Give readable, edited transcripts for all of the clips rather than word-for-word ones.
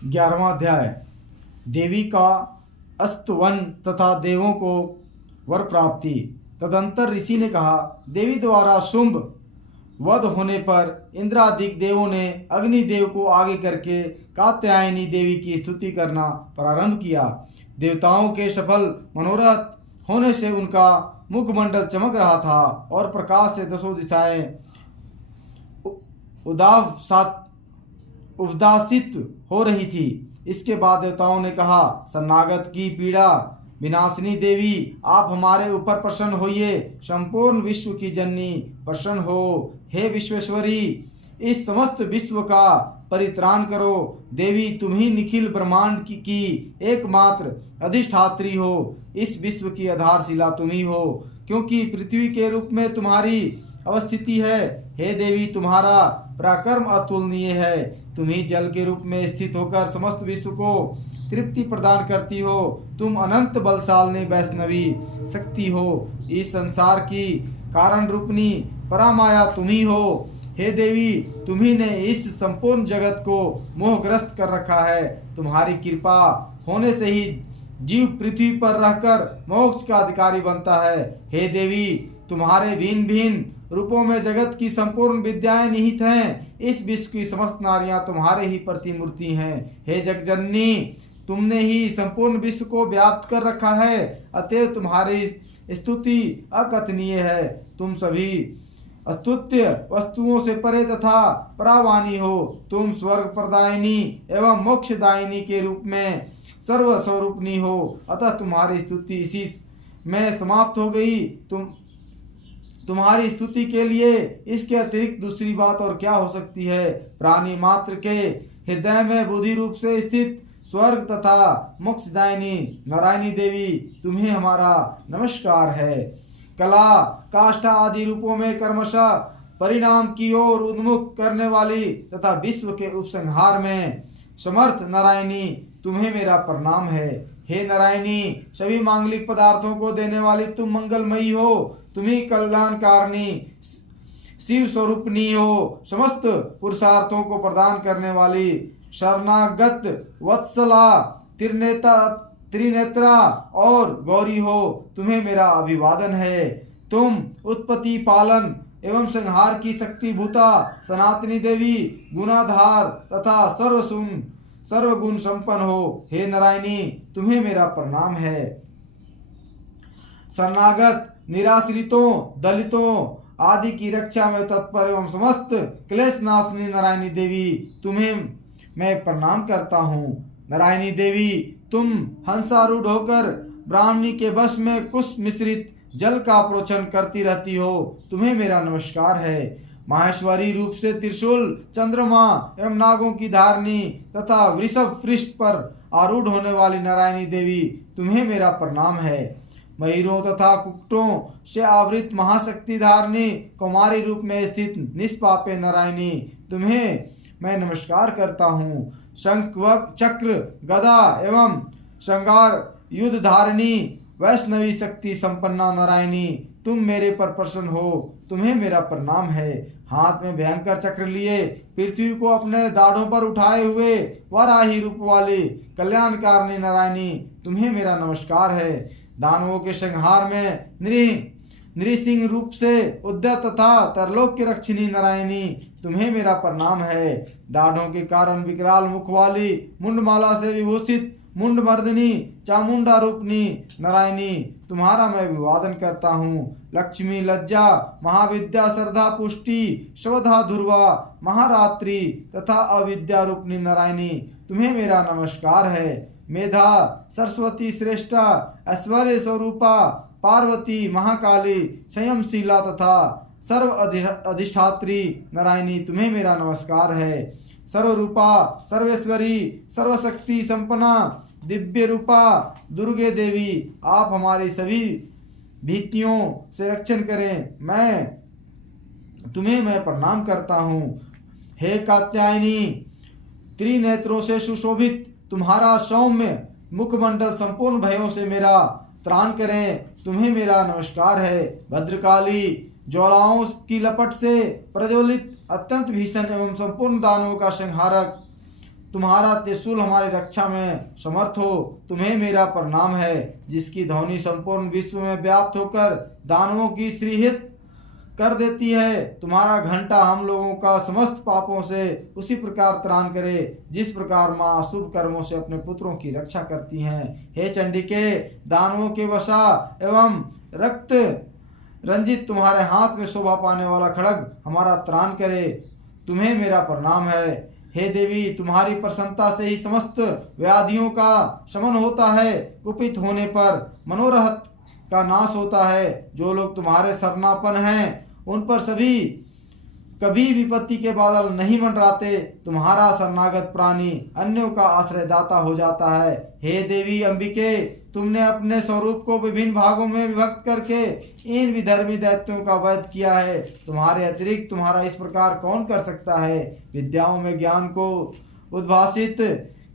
11वां अध्याय। देवी का अस्तवन तथा देवों को वर प्राप्ति। तदंतर ऋषि ने कहा, देवी द्वारा शुंभ वध होने पर इंद्रादिक देवों ने अग्निदेव को आगे करके कात्यायनी देवी की स्तुति करना प्रारंभ किया। देवताओं के सफल मनोरथ होने से उनका मुखमंडल चमक रहा था और प्रकाश से दसों दिशाएं उदासित हो रही थी। इसके बाद देवताओं ने कहा, शरणागत की पीड़ा विनाशिनी देवी, आप हमारे ऊपर प्रसन्न होइए। संपूर्ण विश्व की जननी प्रसन्न हो। हे विश्वेश्वरी, इस समस्त विश्व का परित्राण करो। देवी, तुम ही निखिल ब्रह्मांड की एकमात्र अधिष्ठात्री हो। इस विश्व की आधारशिला तुम ही हो, क्योंकि पृथ्वी के रूप में तुम्हारी अवस्थिति है। हे देवी, तुम्हारा पराक्रम अतुलनीय है। तुम ही जल के रूप में स्थित होकर समस्त विश्व को तृप्ति प्रदान करती हो। तुम अनंत बलशालिनी वैष्णवी शक्ति हो। इस संसार की कारण रूपनी परामाया तुम ही हो। हे देवी, तुम्ही ने इस संपूर्ण जगत को मोहग्रस्त कर रखा है। तुम्हारी कृपा होने से ही जीव पृथ्वी पर रहकर मोक्ष का अधिकारी बनता है। हे देवी, तुम्हारे भिन्न भिन्न रूपों में जगत की संपूर्ण विद्याएं निहित हैं। इस विश्व की समस्त नारियां तुम्हारे ही प्रतिमूर्ति हैं। हे जगजननी, तुमने ही संपूर्ण विश्व को व्याप्त कर रखा है, अतएव तुम्हारी स्तुति अकथनीय है। तुम सभी स्तुत्य वस्तुओं से परे तथा परावानी हो। तुम स्वर्ग प्रदायिनी एवं मोक्षदायिनी के रूप में सर्वस्वरूपनी हो, अतः तुम्हारी स्तुति इसी में समाप्त हो गई। तुम्हारी स्तुति के लिए इसके अतिरिक्त दूसरी बात और क्या हो सकती है। प्राणी मात्र के हृदय में बुद्धि रूप से स्थित स्वर्ग तथा मोक्षदायिनी नारायणी देवी, तुम्हें हमारा नमस्कार है। कला काष्ठा आदि रूपों में क्रमशः परिणाम की ओर उन्मुख करने वाली तथा विश्व के उपसंहार में समर्थ नारायणी, तुम्हें मेरा प्रणाम है। हे नारायणी, सभी मांगलिक पदार्थों को देने वाली तुम मंगलमयी हो। तुम्ही कल्याणकारिणी शिव स्वरूपनी हो। समस्त पुरुषार्थों को प्रदान करने वाली शरणागत वत्सला त्रिनेत्रा और गौरी हो। तुम्हें मेरा अभिवादन है। तुम उत्पत्ति पालन एवं संहार की शक्ति भूता सनातनी देवी, गुणाधार तथा सर्वगुण संपन्न हो। हे नारायणी, तुम्हें मेरा प्रणाम है। शरणागत निराश्रितों दलितों आदि की रक्षा में तत्पर एवं समस्त क्लेश नाशनी नारायणी देवी, तुम्हें मैं प्रणाम करता हूँ। नारायणी देवी, तुम हंसारूढ़ होकर ब्राह्मणी के वश में कुश मिश्रित जल का प्रोक्षण करती रहती हो। तुम्हें मेरा नमस्कार है। माहेश्वरी रूप से त्रिशूल चंद्रमा एवं नागों की धारणी तथा वृषभ पृष्ठ पर आरूढ़ होने वाली नारायणी देवी, तुम्हें मेरा प्रणाम है। मयूरों तथा कुक्कुटों से आवृत महाशक्ति धारणी कुमारी रूप में स्थित निष्पापे नारायणी, तुम्हें मैं नमस्कार करता हूँ। शंख चक्र गदा एवं श्रृंगार युद्ध धारिणी वैष्णवी शक्ति संपन्ना नारायणी, तुम मेरे पर प्रसन्न हो। तुम्हें मेरा प्रणाम है। हाथ में भयंकर चक्र लिए पृथ्वी को अपने दाढ़ों पर उठाए हुए वराही रूप वाली कल्याणकारिणी नारायणी, तुम्हें मेरा नमस्कार है। दानवों के संहार में नृसिंह रूप से उद्यत तथा तरलोक की रक्षिणी नारायणी, तुम्हें मेरा प्रणाम है। दाढ़ों के कारण विकराल मुख वाली मुंडमाला से विभूषित मुंडमर्दिनी चामुंडा रूपनी नारायणी, तुम्हारा मैं अभिवादन करता हूँ। लक्ष्मी लज्जा महाविद्या श्रद्धा पुष्टि श्रद्धा ध्रुवा महारात्रि तथा अविद्या रूपनी नारायणी, तुम्हें मेरा नमस्कार है। मेधा सरस्वती श्रेष्ठा ऐश्वर्य स्वरूपा पार्वती महाकाली संयमशीला तथा सर्व अधिष्ठात्री नारायणी, तुम्हें मेरा नमस्कार है। सर्वरूपा सर्वेश्वरी सर्वशक्ति संपन्ना दिव्य रूपा दुर्गे देवी, आप हमारी सभी भीतियों से रक्षण करें। मैं प्रणाम करता हूँ। हे कात्यायनी, त्रिनेत्रों से सुशोभित तुम्हारा सौम्य मुखमंडल संपूर्ण भयों से मेरा त्राण करें। तुम्हें मेरा नमस्कार है। भद्रकाली ज्वालाओं की लपट से प्रज्वलित अत्यंत भीषण एवं संपूर्ण दानवों का संहारक तुम्हारा त्रिशूल हमारी रक्षा में समर्थ हो। तुम्हें मेरा प्रणाम है, जिसकी ध्वनि संपूर्ण विश्व में व्याप्त होकर दानवों की श्रीहित कर देती है। तुम्हारा घंटा हम लोगों का समस्त पापों से उसी प्रकार त्राण करे, जिस प्रकार माँ अशुभ कर्मों से अपने पुत्रों की रक्षा करती हैं। हे चंडिके, दानवों के वशा एवं रक्त रंजित तुम्हारे हाथ में शोभा पाने वाला खड्ग हमारा त्राण करे। तुम्हें मेरा प्रणाम है। हे देवी, तुम्हारी प्रसन्नता से ही समस्त व्याधियों का शमन होता है। कुपित होने पर मनोरथ का नाश होता है। जो लोग तुम्हारे शरणापन हैं उन पर कभी विपत्ति के बादल नहीं मंडराते। तुम्हारा शरणागत प्राणी अन्यों का आश्रयदाता हो जाता है। हे देवी अंबिके, तुमने अपने स्वरूप को विभिन्न भागों में विभक्त करके इन विधर्मी दैत्यों का वध किया है। तुम्हारे अतिरिक्त तुम्हारा इस प्रकार कौन कर सकता है। विद्याओं में ज्ञान को उद्भासित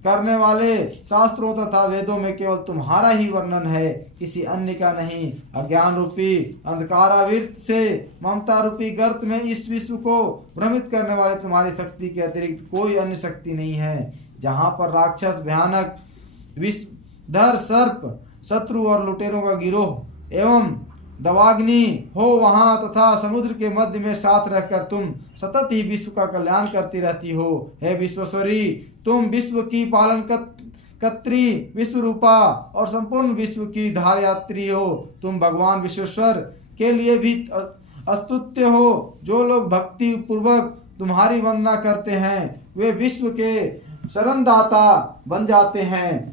करने वाले शास्त्रों तथा वेदों में केवल तुम्हारा ही वर्णन है, किसी अन्य का नहीं। अज्ञान रूपी अंधकारावृत से ममता रूपी गर्त में इस विश्व को भ्रमित करने वाले तुम्हारी शक्ति के अतिरिक्त कोई अन्य शक्ति नहीं है। जहाँ पर राक्षस, भयानक विषधर सर्प, शत्रु और लुटेरों का गिरोह एवं दवाग्नि हो, वहां तथा समुद्र के मध्य में साथ रहकर तुम सतत ही विश्व का कल्याण करती रहती हो। हे विश्वेश्वरी, तुम विश्व की पालन कत्री, विश्व रूपा और संपूर्ण विश्व की धार यात्री हो। तुम भगवान विश्वेश्वर के लिए भी अस्तुत्य हो। जो लोग भक्ति पूर्वक तुम्हारी वंदना करते हैं वे विश्व के शरणदाता बन जाते हैं।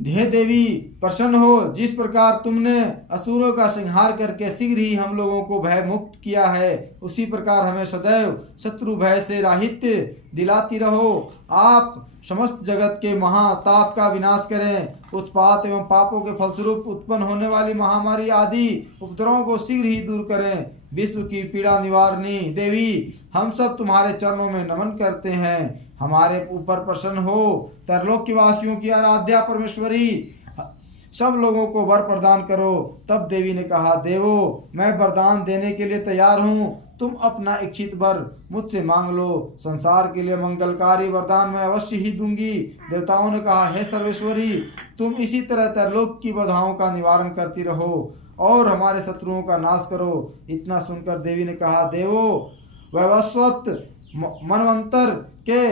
हे देवी, प्रसन्न हो। जिस प्रकार तुमने असुरों का संहार करके शीघ्र ही हम लोगों को भय मुक्त किया है, उसी प्रकार हमें सदैव शत्रु भय से राहित्य दिलाती रहो। आप समस्त जगत के महाताप का विनाश करें। उत्पात एवं पापों के फलस्वरूप उत्पन्न होने वाली महामारी आदि उपद्रवों को शीघ्र ही दूर करें। विश्व की पीड़ा निवारणी देवी, हम सब तुम्हारे चरणों में नमन करते हैं। हमारे ऊपर प्रसन्न हो। त्रैलोक्य वासियों की आराध्या परमेश्वरी, सब लोगों को वर प्रदान करो। तब देवी ने कहा, देवो, मैं वरदान देने के लिए तैयार हूँ। तुम अपना इच्छित वर मुझसे मांग लो। संसार के लिए मंगलकारी वरदान मैं अवश्य ही दूंगी। देवताओं ने कहा, हे सर्वेश्वरी, तुम इसी तरह त्रैलोक की बाधाओं का निवारण करती रहो और हमारे शत्रुओं का नाश करो। इतना सुनकर देवी ने कहा, देवो, वैवस्वत मनवंतर के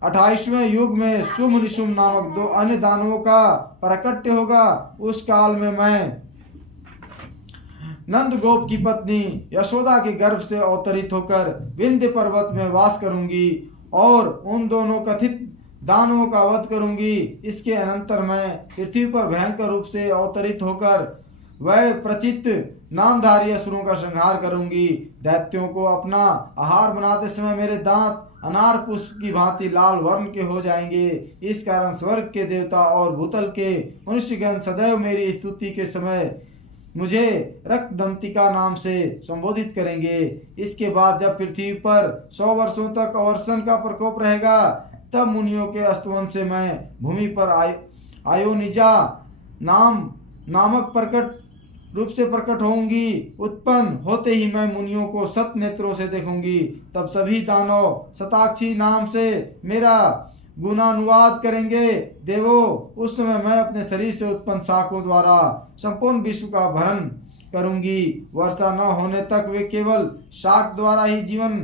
28वें युग में शुभ निशुभ नामक 2 अन्य दानवों का प्राकट्य होगा। उस काल में मैं नंद गोप की पत्नी यशोदा के गर्भ से अवतरित होकर विंध्य पर्वत में वास करूंगी और उन दोनों कथित दानवों का वध करूंगी। इसके अनंतर मैं पृथ्वी पर भयंकर रूप से अवतरित होकर वह प्रचित नामधारी असुरों का संहार करूंगी। दैत्यों को अपना आहार बनाते समय मेरे दांत अनार पुष्प की भांति लाल वर्ण के हो जाएंगे। इस कारण स्वर्ग के देवता और भूतल के मनुष्यगण सदैव मेरी स्तुति के समय मुझे रक्तदंतिका नाम से संबोधित करेंगे। इसके बाद जब पृथ्वी पर 100 वर्षों तक अवर्षण का प्रकोप रहेगा, तब मुनियों के स्तवन से मैं भूमि पर आयोनिजा नामक प्रकट रूप से प्रकट होंगी। उत्पन्न होते ही मैं मुनियों को 7 नेत्रों से देखूंगी। तब सभी दानव शताक्षी नाम से मेरा गुणानुवाद करेंगे। देवो, उस समय मैं अपने शरीर से उत्पन्न शाखों द्वारा संपूर्ण विश्व का भरण करूंगी। वर्षा न होने तक वे केवल शाख द्वारा ही जीवन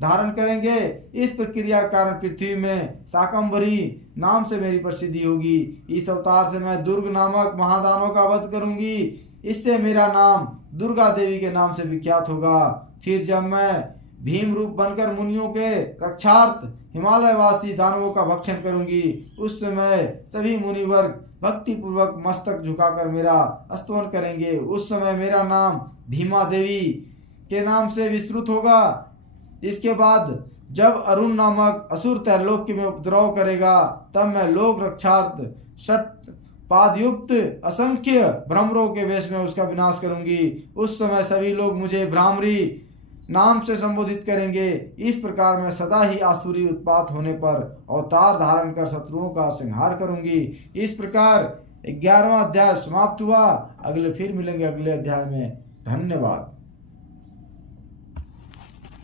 धारण करेंगे। इस प्रक्रिया के कारण पृथ्वी में शाकंभरी नाम से मेरी प्रसिद्धि होगी। इस अवतार से मैं दुर्ग नामक महादानों का वध करूंगी। इससे मेरा नाम दुर्गा देवी के नाम से विख्यात होगा। फिर जब मैं भीम रूप बनकर मुनियों के रक्षार्थ हिमालयवासी दानवों का भक्षण करूंगी, उस समय सभी मुनिवर्ग भक्ति पूर्वक मस्तक झुकाकर मेरा स्तवन करेंगे। उस समय मेरा नाम भीमा देवी के नाम से विस्तृत होगा। इसके बाद जब अरुण नामक असुर त्रैलोक्य में उपद्रव करेगा, तब मैं लोक रक्षार्थ षट पादयुक्त असंख्य भ्रमरों के वेश में उसका विनाश करूंगी। उस समय सभी लोग मुझे भ्रामरी नाम से संबोधित करेंगे। इस प्रकार मैं सदा ही आसुरी उत्पात होने पर अवतार धारण कर शत्रुओं का संहार करूंगी। इस प्रकार 11वां अध्याय समाप्त हुआ। अगले फिर मिलेंगे अगले अध्याय में। धन्यवाद।